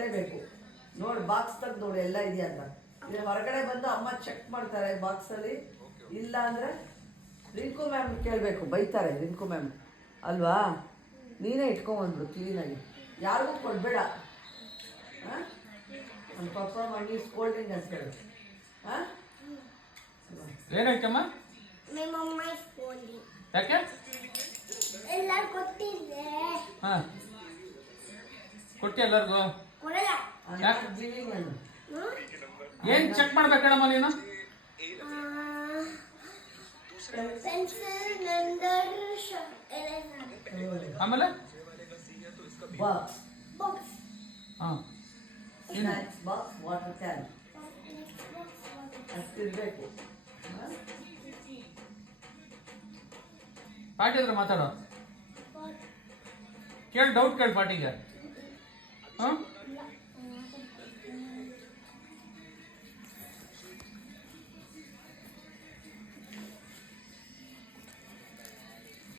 ಇರಲೇಬೇಕು. ನೋಡಿ ಬಾಕ್ಸ್ ತೆಗ್ದು ನೋಡಿ ಎಲ್ಲ ಇದೆಯಾ ಅಂತ. ಇಲ್ಲಿ ಹೊರಗಡೆ ಬಂದು ಅಮ್ಮ ಚೆಕ್ ಮಾಡ್ತಾರೆ ಬಾಕ್ಸಲ್ಲಿ. ಇಲ್ಲ ಅಂದರೆ ರಿಂಕು ಮ್ಯಾಮ್ ಕೇಳಬೇಕು, ಬೈತಾರೆ ರಿಂಕು ಮ್ಯಾಮ್ ಅಲ್ವಾ. ನೀನೇ ಇಟ್ಕೊಂಬಂದ್ಬಿಡು ಕ್ಲೀನಾಗಿ, ಯಾರಿಗೂ ಕೊಡಬೇಡ. ಹಾಂ, ನಮ್ಮ ಪಪ್ಪ ಮಣ್ಣಿ ಸ್ಕೋಲ್ಡಿಂಗ್ ಅಂತ ಹೇಳು. ಹಾಂ, ಏನಾಯ್ತಮ್ಮ? ಯಾಕೆ? ಎಲ್ಲ ಕೊಟ್ಟಿದ್ದೆ. ಹಾಂ, ಕೊಟ್ಟಿ ಎಲ್ಲರಿಗೂ? ಏನ್ ಚೆಕ್ ಮಾಡ್ಬೇಕಮ್ಮ ನೀನು? ಆಮೇಲೆ ಸ್ನ್ಯಾಕ್ಸ್ ಬಾಕ್ಸ್, ವಾಟರ್ ಕ್ಯಾನ್ ಅಷ್ಟಿರಬೇಕು. ಪಾಟಿ ಹತ್ರ ಮಾತಾಡೋ, ಕೇಳಿ ಡೌಟ್ ಕೇಳಿ ಪಾಟಿಗೆ. ಹಾಂ